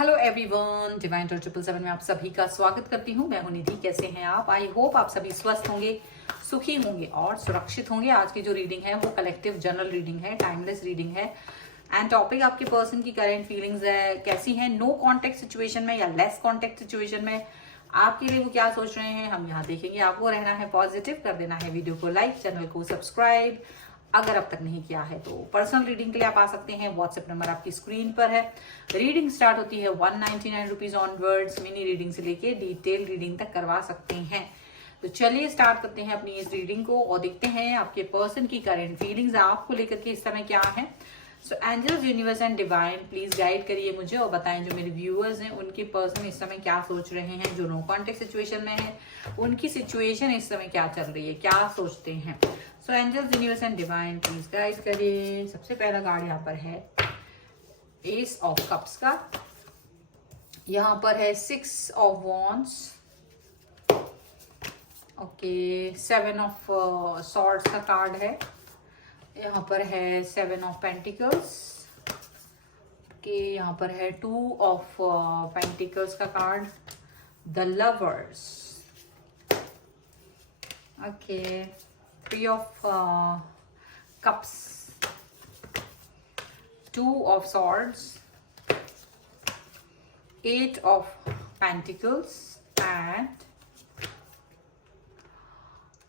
Hello everyone, divine Tor 777 में आप सभी का स्वागत करती हूँ। मैं हूँ निधि। कैसे हैं आप? आई होप आप सभी स्वस्थ होंगे, सुखी होंगे और सुरक्षित होंगे। आज की जो रीडिंग है वो कलेक्टिव जनरल रीडिंग है, टाइमलेस रीडिंग है। एंड टॉपिक आपके पर्सन की करेंट फीलिंग्स है, कैसी है नो कॉन्टेक्ट सिचुएशन में या लेस कॉन्टेक्ट सिचुएशन में, आपके लिए वो क्या सोच रहे हैं, हम यहाँ देखेंगे। आपको रहना है पॉजिटिव, कर देना है वीडियो को लाइक, चैनल को सब्सक्राइब अगर अब तक नहीं किया है तो। पर्सनल रीडिंग के लिए आप आ सकते हैं, व्हाट्सएप नंबर आपकी स्क्रीन पर है। रीडिंग स्टार्ट होती है 199 रुपीज ऑनवर्ड्स। मिनी रीडिंग से लेके डिटेल रीडिंग तक करवा सकते हैं। तो चलिए स्टार्ट करते हैं अपनी इस रीडिंग को और देखते हैं आपके पर्सन की करेंट फीलिंग्स आपको लेकर के इस समय क्या है। So angels, universe and divine please guide करिए मुझे और बताएं जो मेरे व्यूअर्स हैं उनके पर्सन इस समय क्या सोच रहे हैं। जो नो कॉन्टेक्ट सिचुएशन में है उनकी सिचुएशन इस समय क्या चल रही है, क्या सोचते हैं। So angels, universe and divine please guide करिए। सबसे पहला कार्ड यहाँ पर है एस ऑफ कप्स का, यहाँ पर है 6 of wands, okay 7 of swords का कार्ड है, यहाँ पर है 7 ऑफ पेंटिकल्स के, यहाँ पर है 2 ऑफ पेंटिकल्स का card, the lovers, okay 3 of cups, 2 of swords, 8 of pentacles and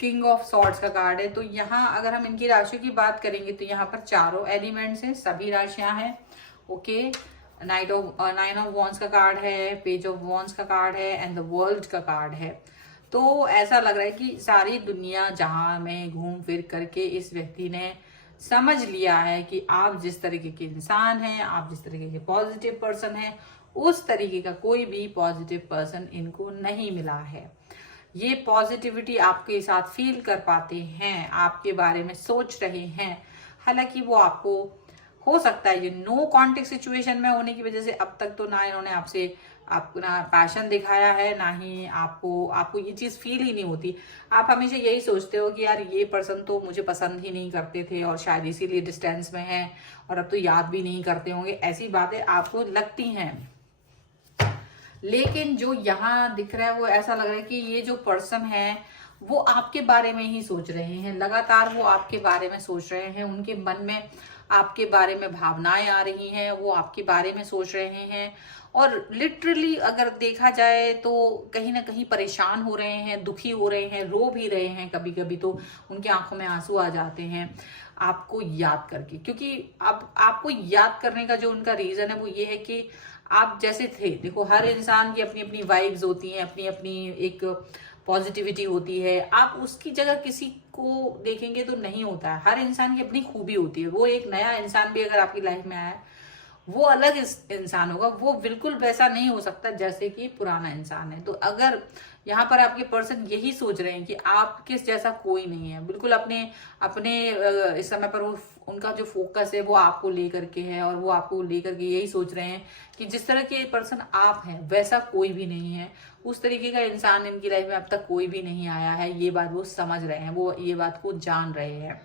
king of swords का कार्ड है। तो यहाँ अगर हम इनकी राशियों की बात करेंगे तो यहाँ पर चारों एलिमेंट्स हैं, सभी राशियां हैं, ओके। 9 ऑफ वॉन्ड्स का कार्ड है, पेज ऑफ वॉन्ड्स का कार्ड है एंड द वर्ल्ड का कार्ड है। तो ऐसा लग रहा है कि सारी दुनिया जहां में घूम फिर करके इस व्यक्ति ने समझ लिया है कि आप जिस तरीके के इंसान हैं, आप जिस तरीके के पॉजिटिव पर्सन हैं, उस तरीके का कोई भी पॉजिटिव पर्सन इनको नहीं मिला है। ये पॉजिटिविटी आपके साथ फील कर पाते हैं, आपके बारे में सोच रहे हैं। हालांकि वो आपको हो सकता है ये नो कॉन्टेक्ट सिचुएशन में होने की वजह से अब तक तो ना इन्होंने आपसे अपना पैशन दिखाया है, ना ही आपको ये चीज फील ही नहीं होती। आप हमेशा यही सोचते हो कि यार ये पर्सन तो मुझे पसंद ही नहीं करते थे और शायद इसीलिए डिस्टेंस में है और अब तो याद भी नहीं करते होंगे, ऐसी बातें आपको लगती हैं। लेकिन जो यहाँ दिख रहा है वो ऐसा लग रहा है कि ये जो पर्सन है वो आपके बारे में ही सोच रहे हैं, लगातार वो आपके बारे में सोच रहे हैं। उनके मन में आपके बारे में भावनाएं आ रही हैं, वो आपके बारे में सोच रहे हैं और लिटरली अगर देखा जाए तो कहीं ना कहीं परेशान हो रहे हैं, दुखी हो रहे हैं, रो भी रहे हैं। कभी कभी तो उनकी आंखों में आंसू आ जाते हैं आपको याद करके, क्योंकि अब आपको याद करने का जो उनका रीजन है वो ये है कि आप जैसे थे। देखो, हर इंसान की अपनी अपनी वाइब्स होती हैं, अपनी अपनी एक पॉजिटिविटी होती है। आप उसकी जगह किसी को देखेंगे तो नहीं होता है। हर इंसान की अपनी खूबी होती है। वो एक नया इंसान भी अगर आपकी लाइफ में आया वो अलग इंसान होगा, वो बिल्कुल वैसा नहीं हो सकता जैसे कि पुराना इंसान है। तो अगर यहाँ पर आपके पर्सन यही सोच रहे हैं कि आप किस जैसा कोई नहीं है, बिल्कुल अपने अपने इस समय पर वो उनका जो फोकस है वो आपको लेकर के है और वो आपको लेकर के यही सोच रहे हैं कि जिस तरह के पर्सन आप हैं वैसा कोई भी नहीं है। उस तरीके का इंसान इनकी लाइफ में अब तक कोई भी नहीं आया है। ये बात वो समझ रहे हैं, वो ये बात को जान रहे हैं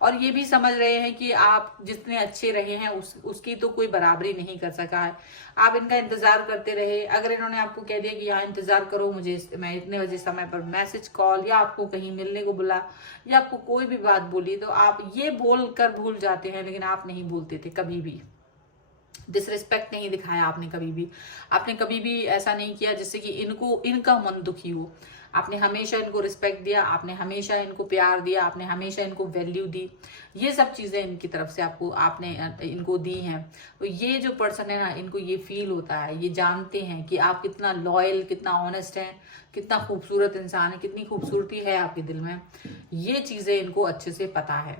और ये भी समझ रहे हैं कि आप जितने अच्छे रहे हैं उसकी तो कोई बराबरी नहीं कर सका है। आप इनका इंतजार करते रहे। अगर इन्होंने आपको कह दिया कि यहाँ इंतजार करो मुझे, मैं इतने बजे समय पर मैसेज कॉल या आपको कहीं मिलने को बुला या आपको कोई भी बात बोली, तो आप ये बोल कर भूल जाते हैं। लेकिन आप नहीं भूलते थे कभी भी। डिसरिस्पेक्ट नहीं दिखाया आपने कभी भी। आपने कभी भी ऐसा नहीं किया जिससे कि इनका मन दुखी हो। आपने हमेशा इनको रिस्पेक्ट दिया, आपने हमेशा इनको प्यार दिया, आपने हमेशा इनको वैल्यू दी। ये सब चीजें इनकी तरफ से आपने इनको दी हैं। तो ये जो पर्सन है ना, इनको ये फील होता है, ये जानते हैं कि आप कितना लॉयल, कितना ऑनेस्ट हैं, कितना खूबसूरत इंसान है, कितनी खूबसूरती है आपके दिल में। ये चीजें इनको अच्छे से पता है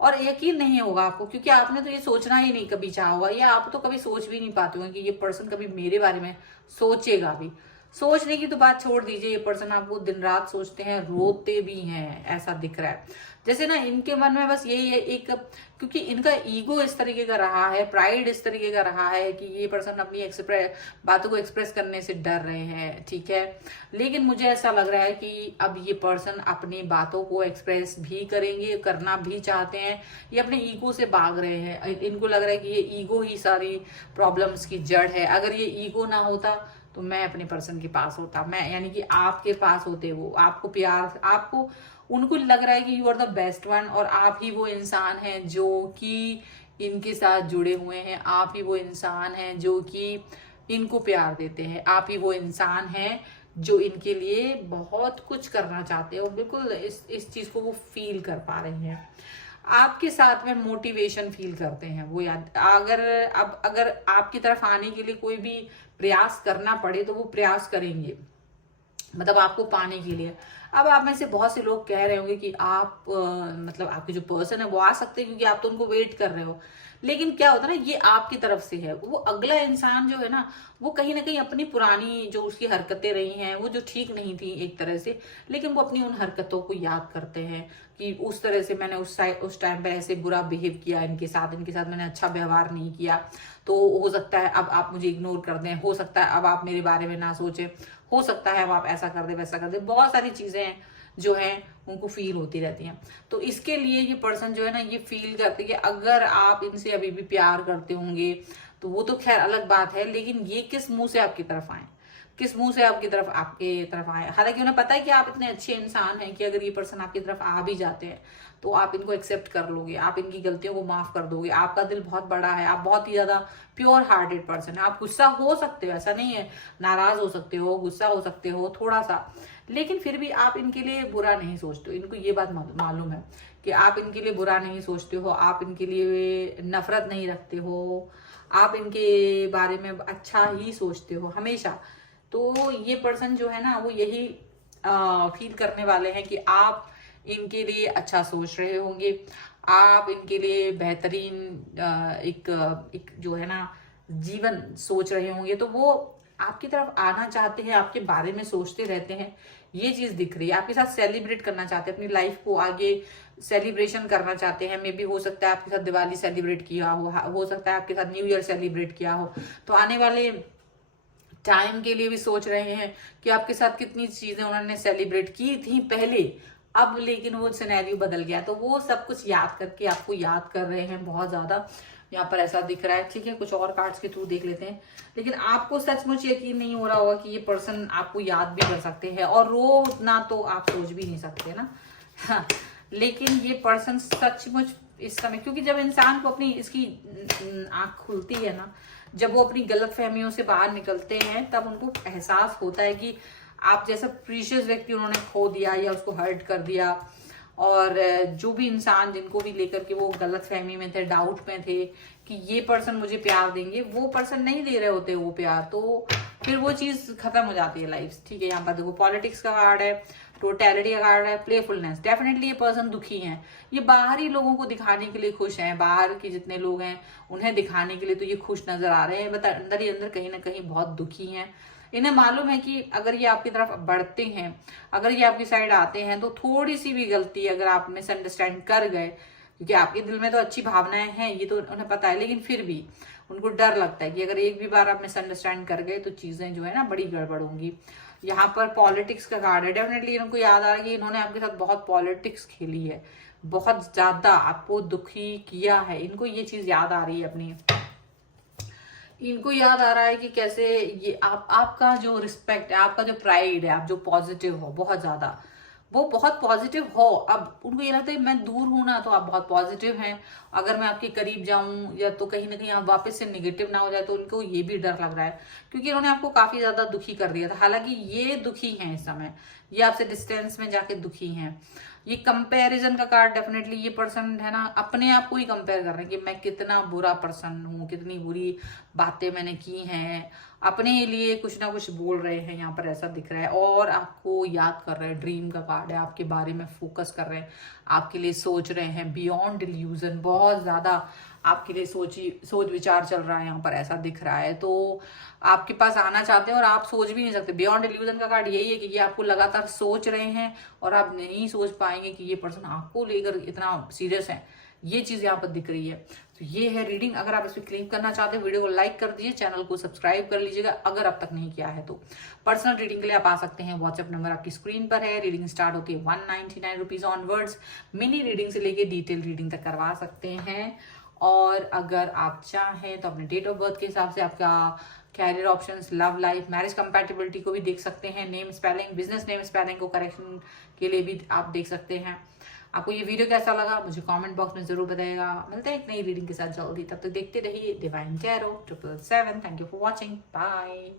और यकीन नहीं होगा आपको, क्योंकि आपने तो ये सोचना ही नहीं कभी चाहा होगा, या आप तो कभी सोच भी नहीं पाते होंगे कि ये पर्सन कभी मेरे बारे में सोचेगा भी। सोचने की तो बात छोड़ दीजिए, ये पर्सन आपको दिन रात सोचते हैं, रोते भी हैं, ऐसा दिख रहा है। जैसे ना इनके मन में बस यही है एक, क्योंकि इनका ईगो इस तरीके का रहा है, प्राइड इस तरीके का रहा है कि ये पर्सन अपनी बातों को एक्सप्रेस करने से डर रहे हैं, ठीक है। लेकिन मुझे ऐसा लग रहा है कि अब ये पर्सन अपनी बातों को एक्सप्रेस भी करेंगे, करना भी चाहते हैं। ये अपने ईगो से भाग रहे हैं, इनको लग रहा है कि ये ईगो ही सारी प्रॉब्लम्स की जड़ है। अगर ये ईगो ना होता तो मैं अपने पर्सन के पास होता, मैं यानी कि आपके पास होते, वो आपको प्यार, आपको उनको लग रहा है कि you are the best one, और आप ही वो इंसान हैं जो कि इनके साथ जुड़े हुए हैं, आप ही वो इंसान हैं जो कि इनको प्यार देते हैं, आप ही वो इंसान हैं जो इनके लिए बहुत कुछ करना चाहते हो। बिल्कुल इस चीज को वो फील कर पा रहे हैं, आपके साथ में मोटिवेशन फील करते हैं वो। याद अगर आपकी तरफ आने के लिए कोई भी प्रयास करना पड़े तो वो प्रयास करेंगे, मतलब आपको पाने के लिए। अब आप में से बहुत से लोग कह रहे होंगे कि आप मतलब आपके जो पर्सन है वो आ सकते हैं क्योंकि आप तो उनको वेट कर रहे हो। लेकिन क्या होता है ना, ये आपकी तरफ से है, वो अगला इंसान जो है ना वो कहीं ना कहीं अपनी पुरानी जो उसकी हरकतें रही हैं वो जो ठीक नहीं थी एक तरह से, लेकिन वो अपनी उन हरकतों को याद करते हैं कि उस तरह से मैंने उस टाइम पे ऐसे बुरा बिहेव किया इनके साथ मैंने अच्छा व्यवहार नहीं किया, तो हो सकता है अब आप मुझे इग्नोर कर दें, हो सकता है अब आप मेरे बारे में ना सोचें, हो सकता है अब आप ऐसा कर दे वैसा कर दे। बहुत सारी चीजें जो है उनको फील होती रहती हैं। तो इसके लिए ये पर्सन जो है ना ये फील करते कि अगर आप इनसे अभी भी प्यार करते होंगे तो वो तो खैर अलग बात है, लेकिन ये किस मुंह से आपकी तरफ आए, किस मुंह से आपके तरफ आए। हालांकि उन्हें पता है कि आप इतने अच्छे इंसान हैं कि अगर ये पर्सन आपकी तरफ आ भी जाते हैं तो आप इनको एक्सेप्ट कर लोगे, आप इनकी गलतियों को माफ कर दोगे। आपका दिल बहुत बड़ा है, आप बहुत ही ज्यादा प्योर हार्टेड पर्सन है। आप गुस्सा हो सकते हो, ऐसा नहीं है, नाराज हो सकते हो, गुस्सा हो सकते हो थोड़ा सा, लेकिन फिर भी आप इनके लिए बुरा नहीं सोचते हो। इनको ये बात मालूम है कि आप इनके लिए बुरा नहीं सोचते हो, आप इनके लिए नफरत नहीं रखते हो, आप इनके बारे में अच्छा ही सोचते हो हमेशा। तो ये पर्सन जो है ना वो यही फील करने वाले हैं कि आप इनके लिए अच्छा सोच रहे होंगे, आप इनके लिए बेहतरीन एक जो है ना जीवन सोच रहे होंगे। तो वो आपकी तरफ आना चाहते हैं, आपके बारे में सोचते रहते हैं, ये चीज दिख रही है। आपके साथ सेलिब्रेट करना चाहते हैं, अपनी लाइफ को आगे सेलिब्रेशन करना चाहते हैं। मे बी हो सकता है आपके साथ दिवाली सेलिब्रेट किया हो सकता है आपके साथ न्यू ईयर सेलिब्रेट किया हो। तो आने वाले टाइम के लिए भी सोच रहे हैं कि आपके साथ कितनी चीजें उन्होंने सेलिब्रेट की थी पहले, अब लेकिन वो सिनेरियो बदल गया, तो वो सब कुछ याद करके आपको याद कर रहे हैं बहुत ज्यादा। यहाँ पर ऐसा दिख रहा है, ठीक है। कुछ और कार्ड्स के थ्रू देख लेते हैं। लेकिन आपको सचमुच यकीन नहीं हो रहा होगा कि ये पर्सन आपको याद भी कर सकते हैं, और रो ना तो आप सोच भी नहीं सकते ना। हाँ, लेकिन ये पर्सन सचमुच इस समय, क्योंकि जब इंसान को अपनी इसकी आंख खुलती है ना, जब वो अपनी गलत फहमियों से बाहर निकलते हैं, तब उनको एहसास होता है कि आप जैसा प्रीशियस व्यक्ति उन्होंने खो दिया या उसको हर्ट कर दिया। और जो भी इंसान जिनको भी लेकर के वो गलत फहमी में थे, डाउट में थे कि ये पर्सन मुझे प्यार देंगे, वो पर्सन नहीं दे रहे होते वो प्यार, तो फिर वो चीज खत्म हो जाती है लाइफ, ठीक है। यहाँ पर देखो पॉलिटिक्स का कार्ड है, टोटैलिटी का कार्ड है, प्लेफुलनेस। डेफिनेटली ये पर्सन दुखी हैं, ये बाहरी लोगों को दिखाने के लिए खुश हैं, बाहर के जितने लोग हैं उन्हें दिखाने के लिए तो ये खुश नजर आ रहे हैं, बट अंदर ही अंदर कहीं ना कहीं बहुत दुखी हैं। इन्हें मालूम है कि अगर ये आपकी तरफ बढ़ते हैं, अगर ये आपकी साइड आते हैं, तो थोड़ी सी भी गलती अगर आप मिसअंडरस्टैंड कर गए, क्योंकि आपके दिल में तो अच्छी भावनाएं हैं ये तो उन्हें पता है, लेकिन फिर भी उनको डर लगता है कि अगर एक भी बार आप मिसअंडरस्टैंड कर गए तो चीजें जो है ना बड़ी गड़बड़ होंगी। यहाँ पर पॉलिटिक्स का कार्ड है। डेफिनेटली इनको याद आ रहा है कि इन्होंने आपके साथ बहुत पॉलिटिक्स खेली है, बहुत ज्यादा आपको दुखी किया है, इनको ये चीज याद आ रही है अपनी। इनको याद आ रहा है कि कैसे ये आपका जो रिस्पेक्ट है, आपका जो प्राइड है, आप जो पॉजिटिव हो बहुत ज्यादा, वो बहुत पॉजिटिव हो। अब उनको ये लगता है मैं दूर हूं ना तो आप बहुत पॉजिटिव हैं, अगर मैं आपके करीब जाऊं या तो कहीं ना कहीं आप वापस से निगेटिव ना हो जाए, तो उनको ये भी डर लग रहा है क्योंकि इन्होंने आपको काफी ज्यादा दुखी कर दिया था। हालांकि ये दुखी हैं इस समय, ये आपसे डिस्टेंस में जाके दुखी हैं। ये कंपैरिजन का कार्ड, डेफिनेटली ये पर्सन है ना अपने आप को ही कंपेयर कर रहे हैं कि मैं कितना बुरा पर्सन हूँ, कितनी बुरी बातें मैंने की हैं, अपने लिए कुछ ना कुछ बोल रहे हैं, यहाँ पर ऐसा दिख रहा है। और आपको याद कर रहे हैं, ड्रीम का कार्ड है, आपके बारे में फोकस कर रहे हैं, आपके लिए सोच रहे हैं, बियॉन्ड इल्यूजन, बहुत ज्यादा आपके लिए सोच विचार चल रहा है यहाँ पर, ऐसा दिख रहा है। तो आपके पास आना चाहते हैं और आप सोच भी नहीं सकते। बियॉन्ड इल्यूजन का कार्ड यही है कि ये आपको लगातार सोच रहे हैं और आप नहीं सोच पाएंगे कि ये पर्सन आपको लेकर इतना सीरियस है। ये चीज यहाँ पर दिख रही है। तो ये है रीडिंग। अगर आप इस पर क्लेम करना चाहते हैं, वीडियो को लाइक कर दीजिए, चैनल को सब्सक्राइब कर लीजिएगा अगर अब तक नहीं किया है तो। पर्सनल रीडिंग के लिए आप आ सकते हैं, व्हाट्सएप नंबर आपकी स्क्रीन पर है। रीडिंग स्टार्ट होती है 199 रुपीज ऑनवर्ड्स। मिनी रीडिंग से लेके डिटेल रीडिंग तक करवा सकते हैं। और अगर आप चाहें तो अपने डेट ऑफ बर्थ के हिसाब से आपका career options, love life, marriage compatibility को भी देख सकते हैं। Name spelling, business name spelling को करेक्शन के लिए भी आप देख सकते हैं। आपको ये वीडियो कैसा लगा मुझे कमेंट बॉक्स में जरूर बताइएगा। मिलते हैं एक नई रीडिंग के साथ जल्दी, तब तक देखते रहिए divine tarot 777। Thank you for watching, bye.